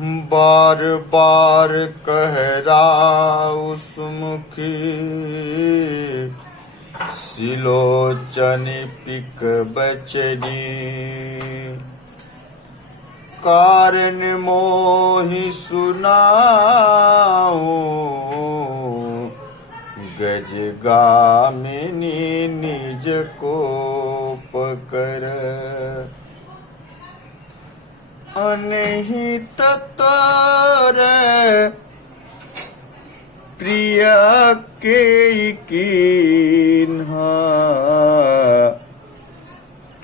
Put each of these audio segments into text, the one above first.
बार बार कहराउ सुमुखी सिलोचनि pick बचनी कारण मोहि सुनाओ गजगामिनी निज को पकर अनहित तोर प्रिय के कीन्हा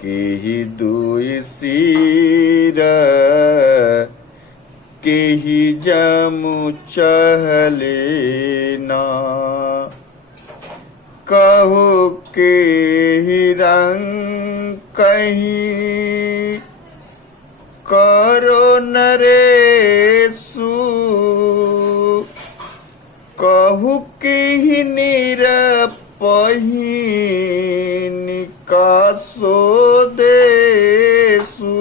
केहि दुई सिर केहि जमु चहलेना कहु केहि रंग कहीं करो नरेशु कहु केहि निरपहि निकासो देशु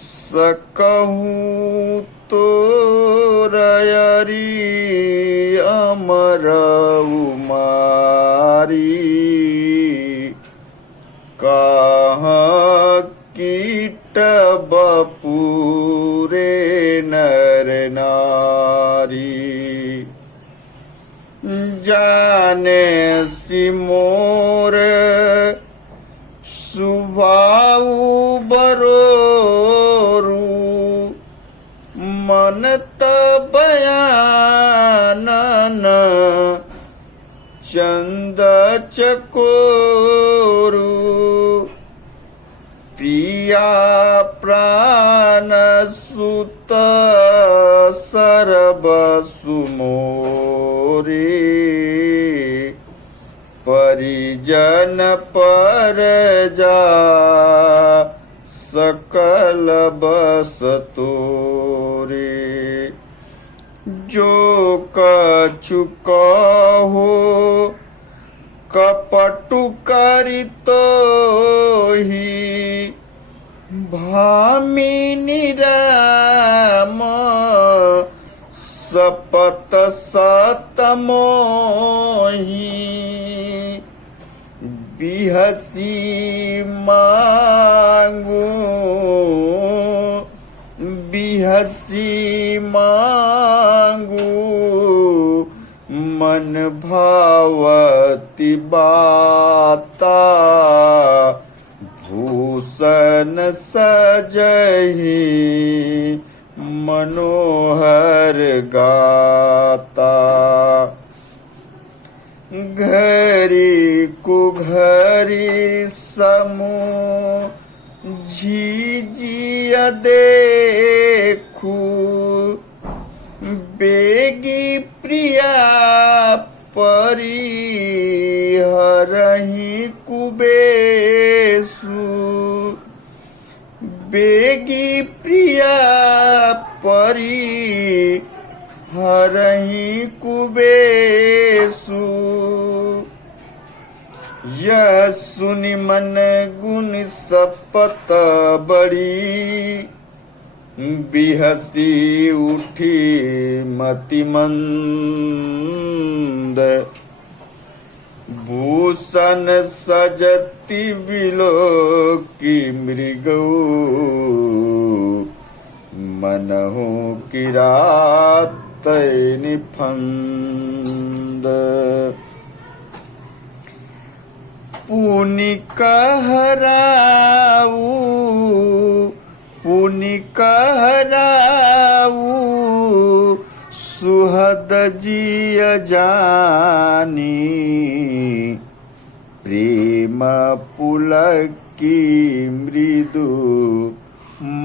सकहु तोरयरी अमर उमारी कहाँ कीट बपुरे नर नारी जाने सिमोर सुभाऊ बरोरू मन बयानन चंद चकोरू प्रिया प्राण सुत सरब सुमोरे परिजन पर जा सकल बस तोरे जो कछु कहो कपटु करितो ही भामिनी राम सपत सतमोही बिहसी मांगू मन भावती बाता भूषण सजहि मनोहर गाता घरी कुघरी समूह झिझिया देखू बेगी प्रिया परिहरहि कुबेसु बेगी प्रिया परिहरहि कुबेसु यह सुनि मन गुण सपत बड़ी बिहसी उठी मतिमंद भूषण सजती बिलो की मृगौ मनहु किरात निफंद पुनि कहराऊ सुहद जिय जानी प्रेम पुलकी मृदु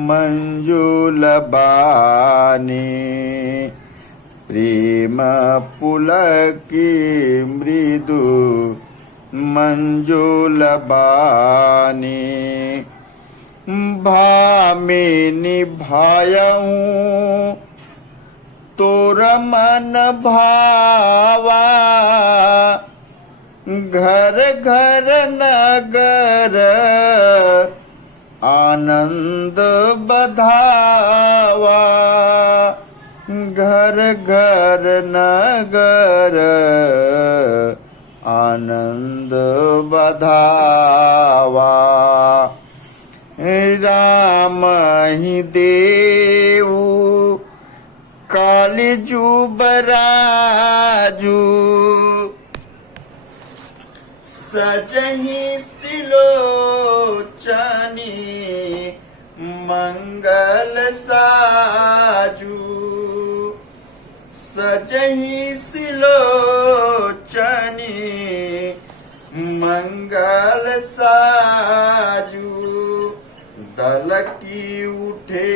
मंजुल बानी प्रेम पुलकी मृदु मंजुल बानी भामिनी भायऊं तोर मन भावा घर घर नगर आनंद बधावा घर घर नगर आनंद बधावा राम ही देऊ कालिजू बराजू सजहि सिलोचनी मंगल साजू सजहि सिलोचनी मंगल साजू दल की उठे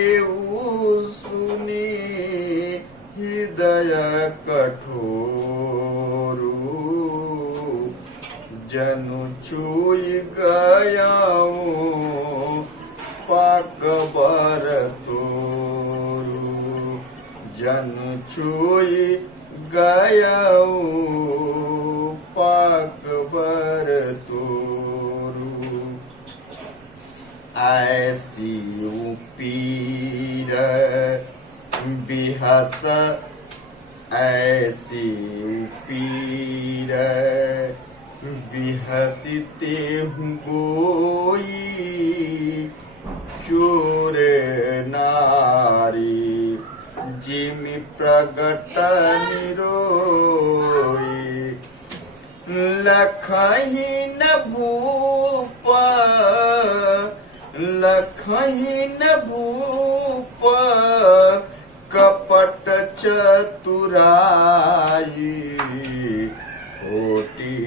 सुनी हृदय कठोरू जनु छुई गयाऊं पाक बर तोरू जनु छुई गयाऊं पाक बर तोरू ऐसी पीर बिहस ऐसी पीर बिहसते हूँ गोई चोर नारी जिमि प्रगट निरोई लखही न भूप लखही न भूप कपट चतुराई कोटि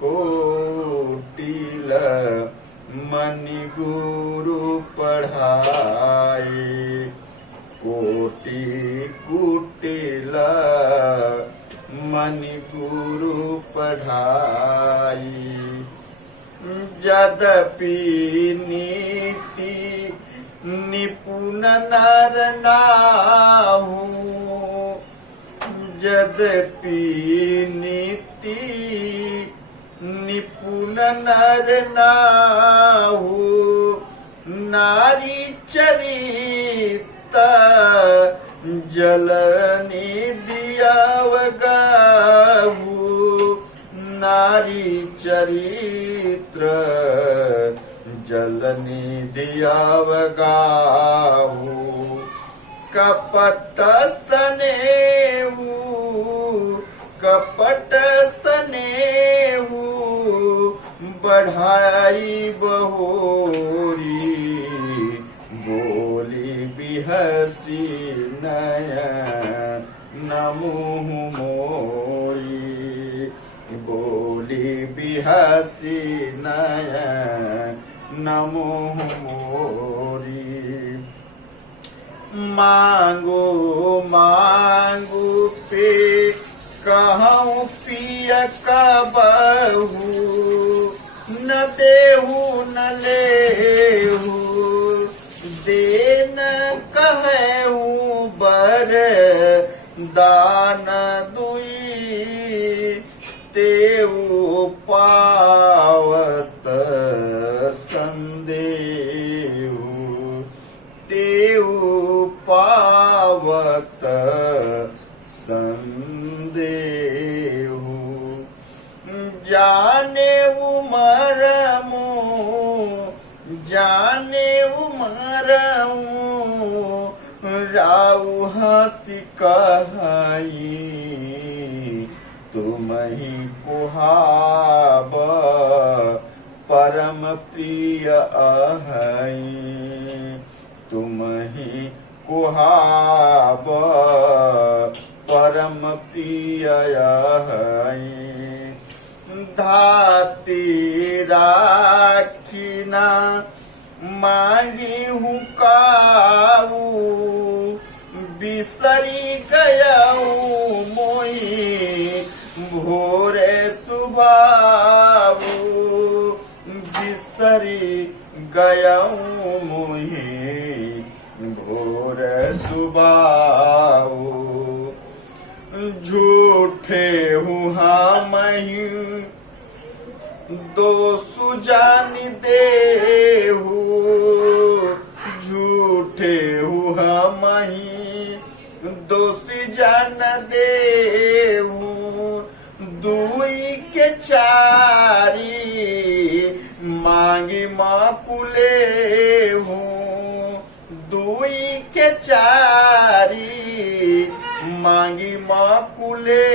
कोटिल मनि गुरु पढ़ाई कोटि कुटिल मनि गुरु पढ़ाई यद्यपि नीति निपुण नर नाहु यद्यपि नीति निपुण नर नाहु नारी चरित जलनी दियावगाहु नारी चरित्र जलनी दियावगाहु कपट सनेहु बढ़ाई बहोरी बोली बिहसी नयन मुँह मोरी बोली बिहसी नयन मुँह मोरी मांगो मांगो पे कहूँ पिय कबहू न देहू न लेहू देन कहूँ बर दान दुई तेऊ पावत संदेहू तेऊ पावत संदेहू जाने उमरमू राउ हंसी कहाई तुम ही कुहाब परम प्रिय अहई तुम ही कुहाब परम प्रिय अहई धाती राखिना मांगी हूँ काऊ बिसरी गयाऊँ मोई भोरे सुबाऊ बिसरी गयाऊँ मोई भोरे सुबाऊ झूठे हूँ हम दो सुजान देहू हमहि दोषी जन देहु दुई के चारी मांगी मकुले हूँ दुई के चारी मांगी मकुले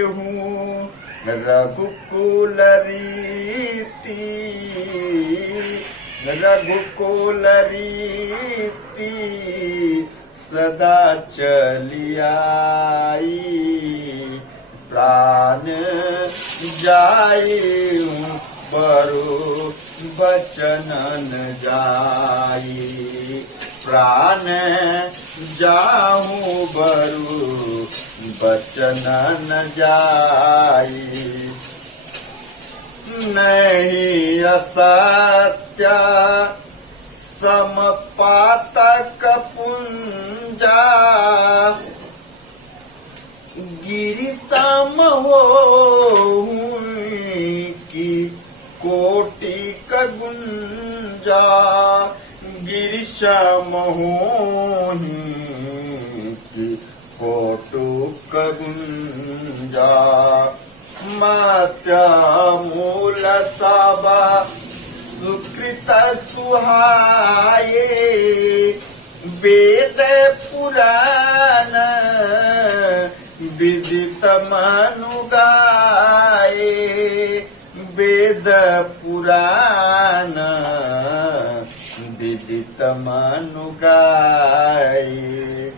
हूँ रघुकुल रीति रघुकुल रीति सदा चली आई प्राण जायु बरु बचन न जाई प्राण जाहू बरु बचन न जाई नहीं असत्य समपातक पुंजा गिरि सम हो की कोटि का गुंजा गिरि सम हो की कोटु का गुंजा मात्या मूल साबा सुकृत सुहाये वेद पुराण विदित मनु गाये वेद पुराण विदित मनु गाये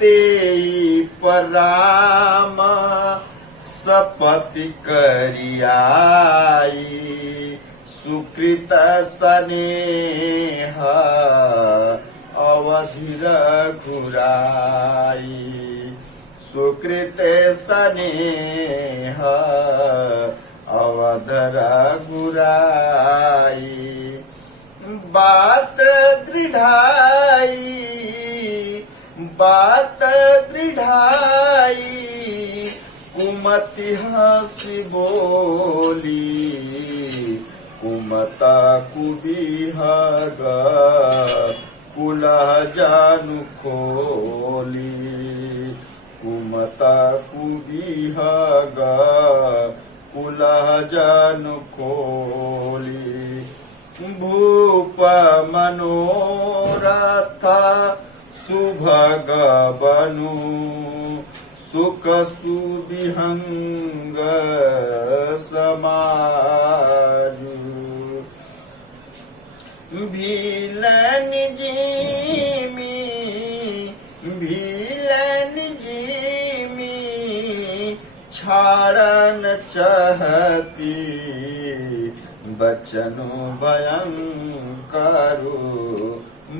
तेई पराम सपति करियाई सुकृत स्नेह अवधि रघुराई सुकृत स्नेह अवध रघुराई बात दृढ़ाई कुमति हंसी बोली कुमता कुबिहग कुलह जानु खोली कुमता कुबिहग कुलह जानु खोली भूप मनोरथ सुभग बनु सुख सुविहंग समाजु भीलन जिमी छाड़न चाहती बचनु भयंकरु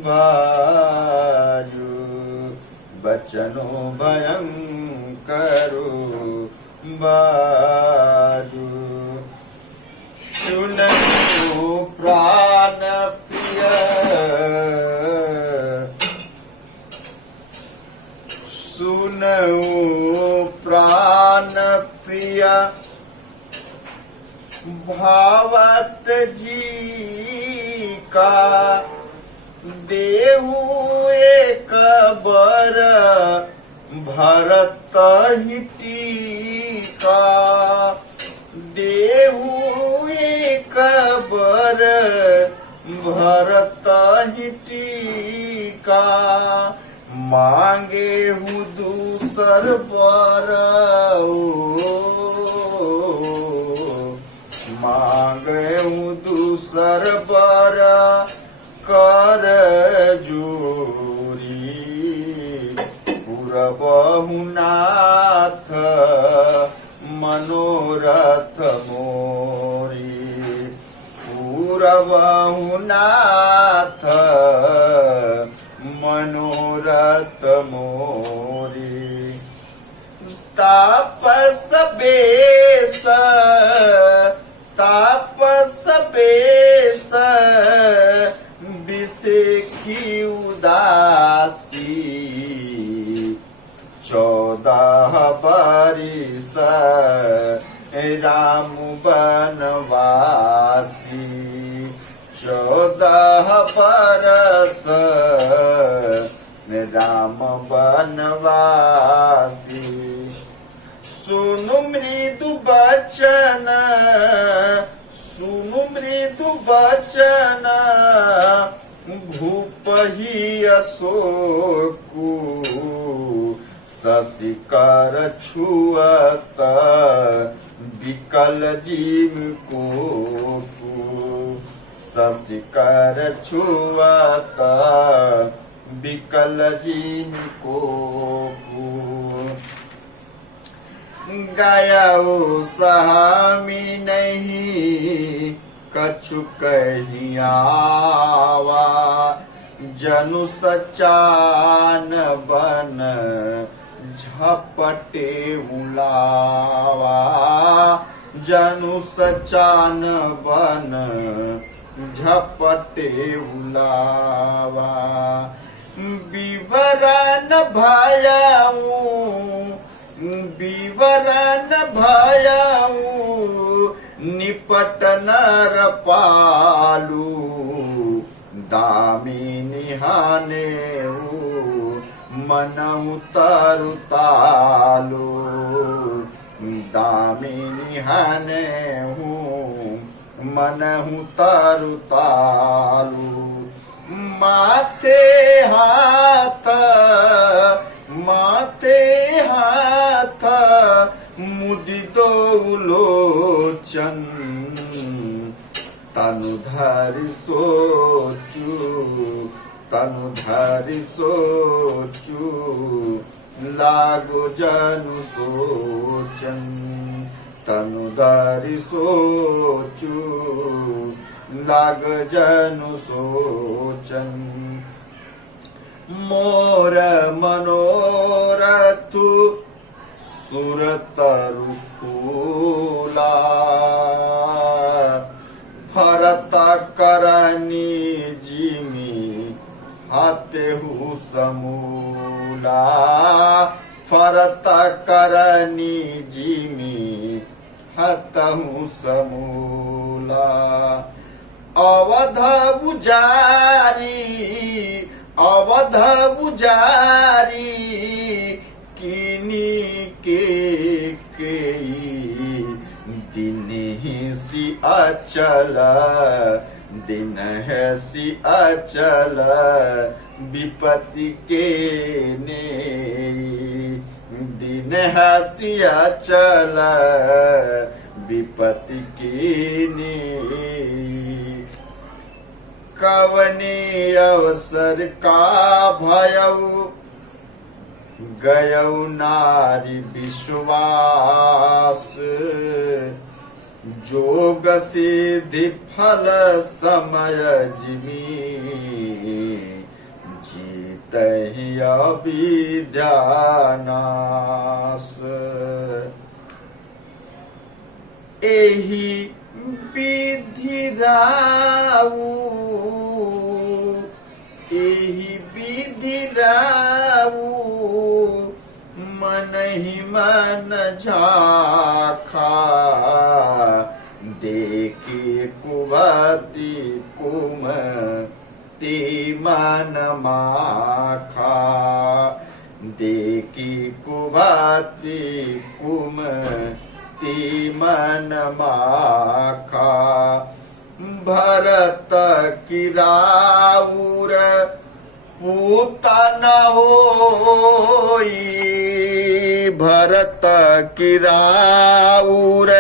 बाजु बचनु भयंकरु बाजु सुनऊ प्राण प्रिय सुनऊ प्राण प्रिय भावत जी का देहु एक बर भरत ही टीका देहु एक बर भरत ही टीका मांगे हूँ दूसर बर मांगे हूँ दूसर बर कर जोरी पुरबहुनाथ मनोरथ मोरी पुरबहुनाथ मनोरथ मोरी तापस बेस विषेखी उदासी 14 बरिस राम बनवासी 14 बरस राम बनवासी। सुनु मृदु बचन, सुनु मृदु बचन, भूपहि अशोकु, शशिकर छुअत विकल जीव को। शशिकर छुअत विकल जीव को। गयो सहामी नहीं कछु कहियावा, जनु सचान बन झपटे उलावा। जनु सचान बन झपटे उलावा। विवरण भयाऊ, विवरण भयाऊ, निपट नर पालू। दामिनी हानेऊ, मनहु तरु तालू। दामिनी हानेऊ, मनहु तरु तालू। माथे हाथ, माथे हाथ, मुदितो लोचन। तनु धरि सोचू, तनु धरि सोचू, लागो जनु सोचन। तनु धरि सोचू, लाग जनु सोचन। मोर मनोरथु सुरतरु फूला। फरत करनी जिमी हातेहु समूला। फरत करनी जिमी हतहु समूला। अवध बुजारी, अवध बुजारी, किनी के दिन सी अचल। दिन है सी अचल, विपत्ति के ने। दिन है सी अचल, विपत्ति के ने। कवने अवसर का भयऊ, गयऊ नारी विश्वास। जोग सिद्धि फल समय जिमी, जीतहि अविद्यानाश। एहि विधि राऊ, एहि विधि राऊ, मनहि मन झाखा। देखी कुवती कुमति मन माखा। देखी कुवती कुमति मन माखा। भरत किराऊर पूतन होई। भरत किराऊर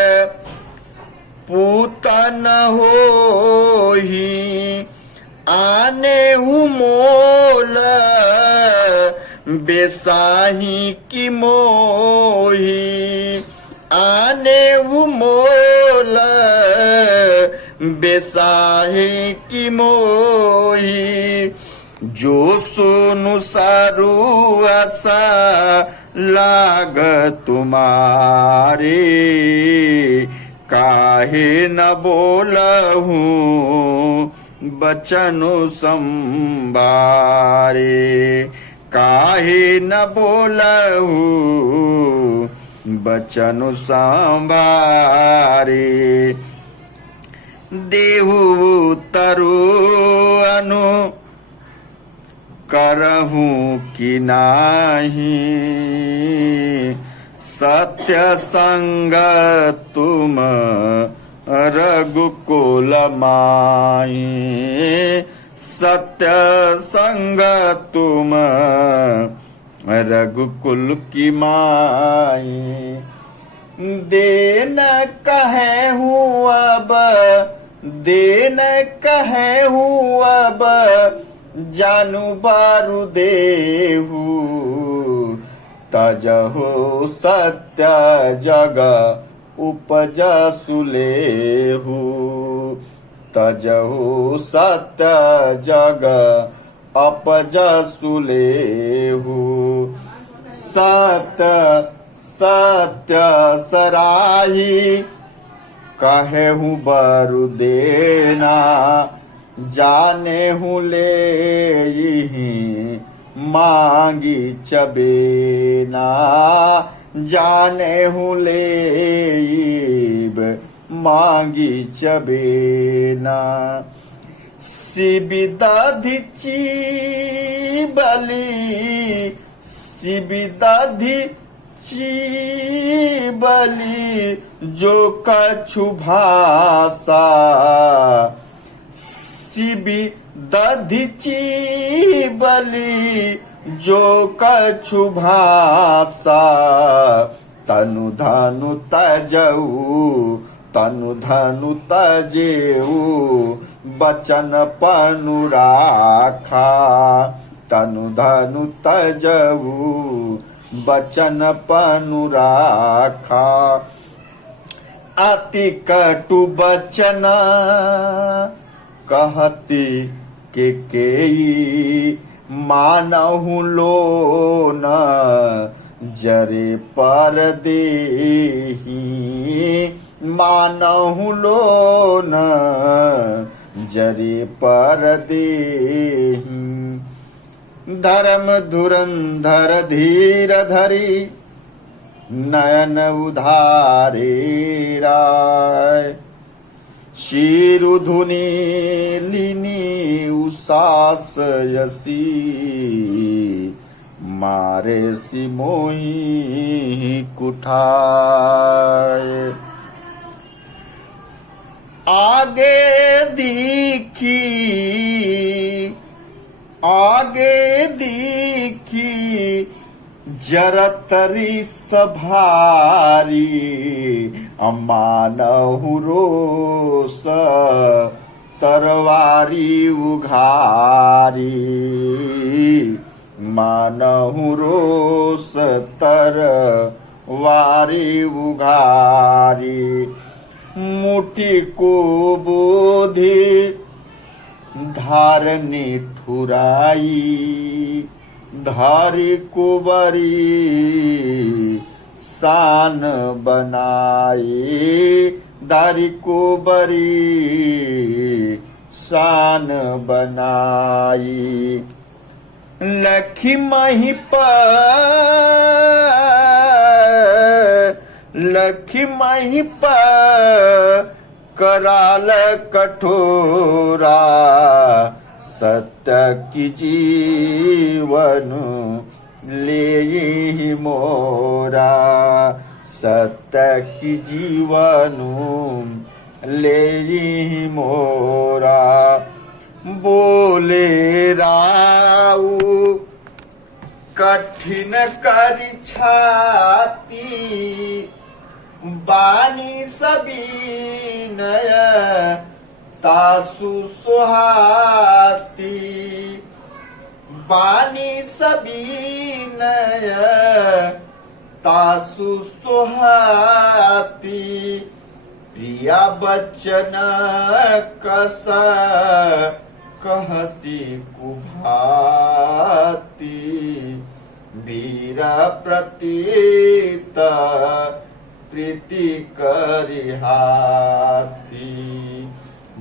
पूतन होई। आने हूँ मोल बेसाही की मोही। आने हूँ मोल बेसाही की मोही। जो सुनु सारू आशा लाग तुम्हारे। काहे न बोलहूँ बचनु संभारे। काहे न बोलहूँ बचनु संभारे। देहु तरु अनु करहूं कि नाही, सत्य संग तुम रघुकुल माई, सत्य संग तुम रघुकुल की माई। देन कहे हूँ अब, देन कहे हूँ अब, जानू बारु देहू, तजहो सत्य जग उपज सुलेहू, तजहो सत्य जग अपज सुलेहू। सत्य सत्य सराही कहे हूँ बरु देना, जाने हूँ ले मांगी चबेना, जाने हूँ ले मांगी चबेना। सिबिदाधि चीबली, सिबिदाधि चीबली जो कछु भाषा, सिबिदाधि चीबली जो कछु भाषा, तनु धनु तजऊ, तनु धनु तजेऊ, बचन पनु राखा, तनु धनु तजऊ, बचन पनु राखा। अति कटु बचन कहती केई, मानहु लोन जरे पर देही, मानहु लोन जरे पर देही। धर्म धुरंधर धीर धरी नयन उधारे राय, शिरु धुनि लिनी उसास यसी, मारे सी मोही कुठाय। आगे दिखी, आगे दिखी जरतरी सभारी, अमानहु रोस तरवारी उघारी, मानहु रोस तरवारी उघारी। मुठी को बोधि धारनी ठुराई, धारी कुबरी शान बनाई, धारी कुबरी शान बनाई। लखी महिप, लखी महिप कराल कठोरा, सत्य की जीवन ले मोरा, सत्य की जीवन ले मोरा। बोले राऊ कठिन करि छाती, बानी सभी नय तासु सुहाती, बानी सभी नय तासु सुहाती। प्रिया बच्चन कस कहसी कुभाती, वीर प्रतीत प्रीति करिहाती,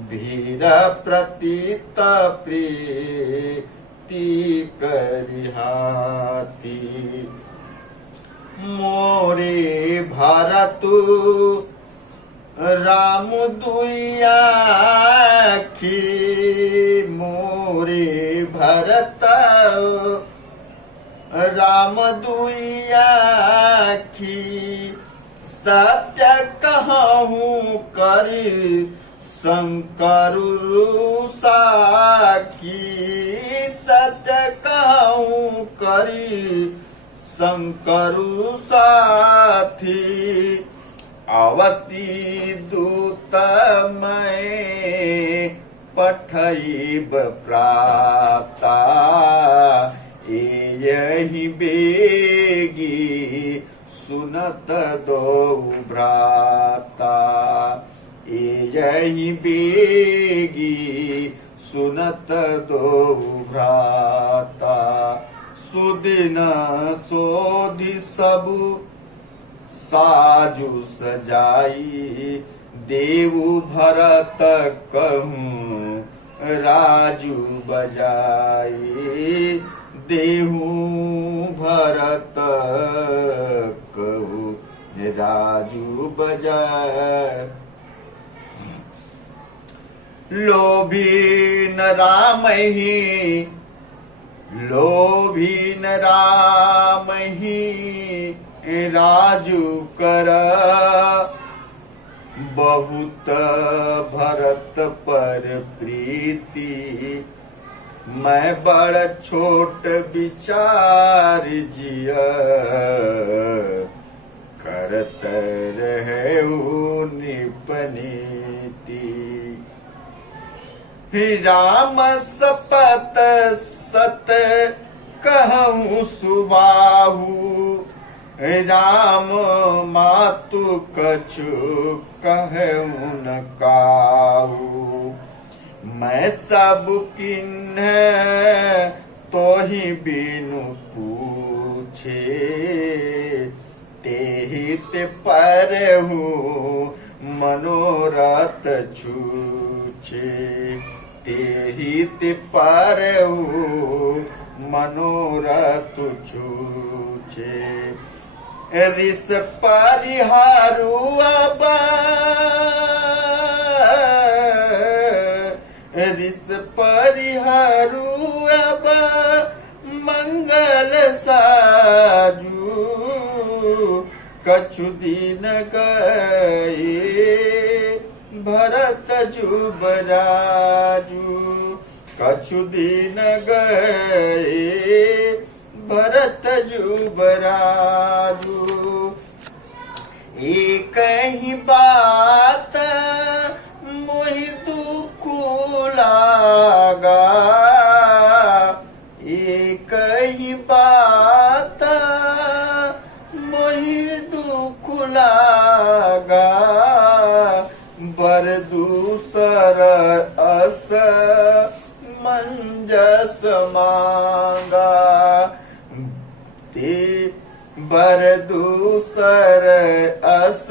वीर प्रतीत प्रीति करिहाती। मोरे भरतु राम दुयाखी, मोरे भरत राम दुई आखी सत्य कहूँ करी शंकर साखी सत्य कहूँ करी शंकर साथी अवश्य दूत मैं पठैब प्राप्ता यही बेगी सुनत दो भ्राता यही बेगी सुनत दो भ्राता सुदिन सोधि सबु साजु सजाई देवु भरत कहूँ राजू बजाई देहु भरत कहूँ राजू बजाय लोभी न राम ही राजू कर बहुत भरत पर प्रीति मैं बड़ छोट विचार जिया करत रहे निपनीति राम सपत सत कहूँ सुबाहु राम मातु कछु कहूँ न काहू मैं सब किन्ह तो ही बिनु पूछे तेहित परहु मनोरथ छूछे तेहित परहु मनोरथ छूछे रिस परिहारु अब रिस परिहारु अब मंगल साजू कछु दिन गए भरत जुबराजू कछु दिन गए भरत जुबराजू एक ही बात मोहि दुख लागा एक ही बात मोहि दुख लागा बर दूसर अस मंजस मांगा ते बर दूसर अस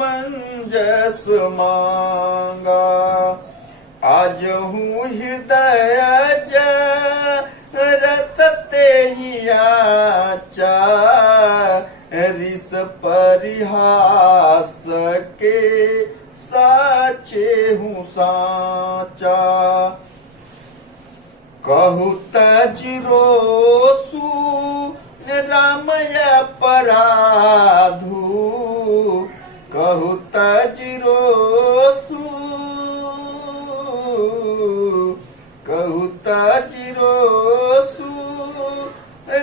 मंजस मांगा आज हूँ हृदय रतते ही आचा रिस परिहास के साचे हूँ साचा कहु तजिरोसु रामय पराधु कहु तजिरोसु कहु तजिरोसु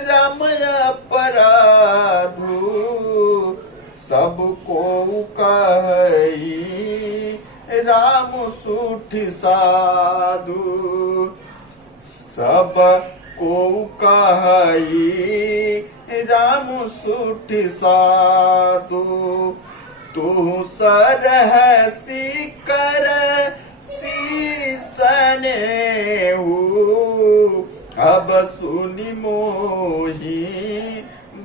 रामय पराधु सबको कही राम सुठ साधु सब को कही राम सुठ साधु तू सरहसी कर सीसने अब सुनि मोही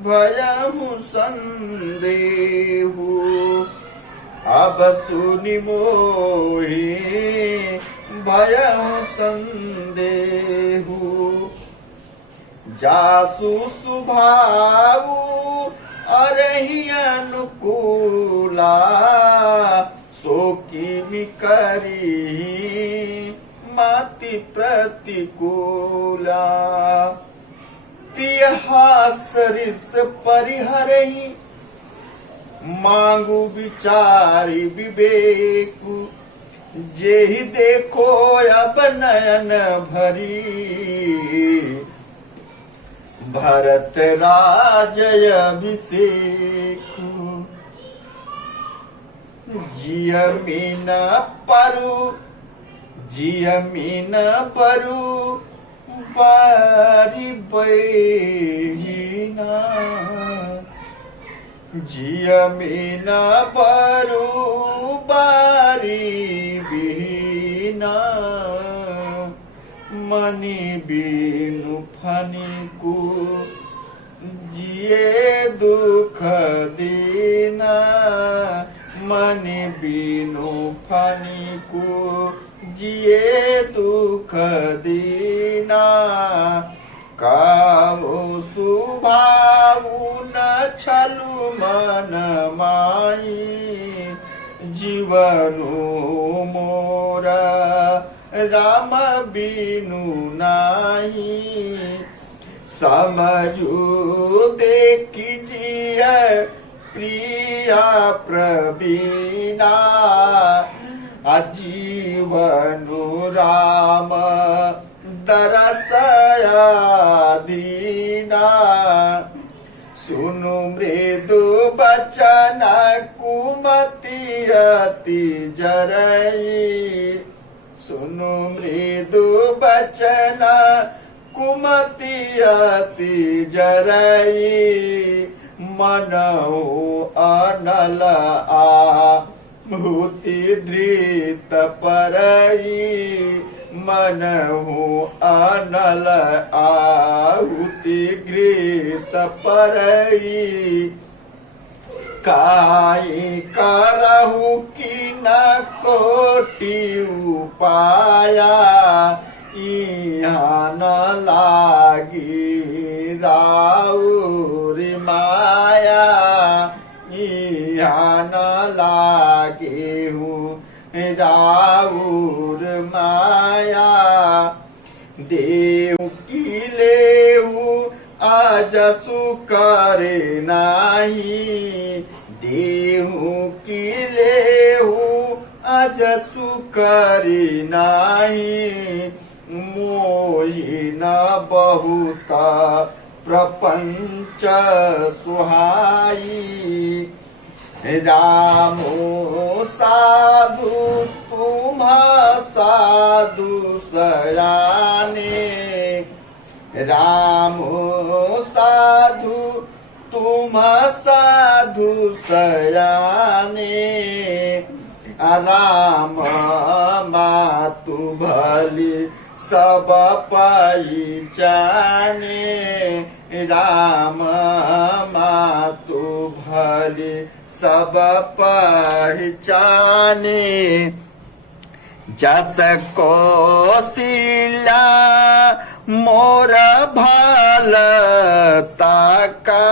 भयहु संदेहु अब सुनि मोही भयहु संदेहु जासु सुभावु अरहि अनुकूला सो किमि करी माति प्रतिकूला प्रिय परिहास रिस परिहरहि मांगू विचारी विवेकु जेहि देखो अब नयन भरी भरत राजय अभिषेकु जियमीन परु बारी बहिना जियमीन परु बारी बिना मनि बिनु फनिकु जिए दुख दीना मनि बिनु फनिकु जिए दुख दीना काहु सुभावु न छलु मन माई जीवनु मोरा राम बिनु नाही समझू देखी जिय प्रिया प्रवीणा अजीवनु राम दरसया दीना सुनु मृदु बचन कुमति अति जरई सुनु मृदु बचन कुमति अति जरई मनहु अनल आहुति धृत परई मनहु अनल आहुति घृत परई काई करहु की न कोटि उपाया इहाँ न लागी राउर माया इहाँ न लागे हूँ राउर माया देव की लेहु आज सुकर नाही देहु की लेहु आज सुकर नाही मोहि न बहुता प्रपंच सुहाई रामो साधु तुम साधु सयाने रामो साधु तुम साधु सयाने राम मातु भली सब पहचाने राम मातु भली सब पहचाने जस कौशल्या मोर भलता का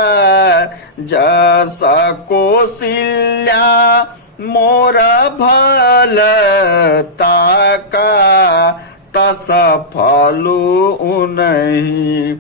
जस कौशल्या मोर भलता का तस फलु नहीं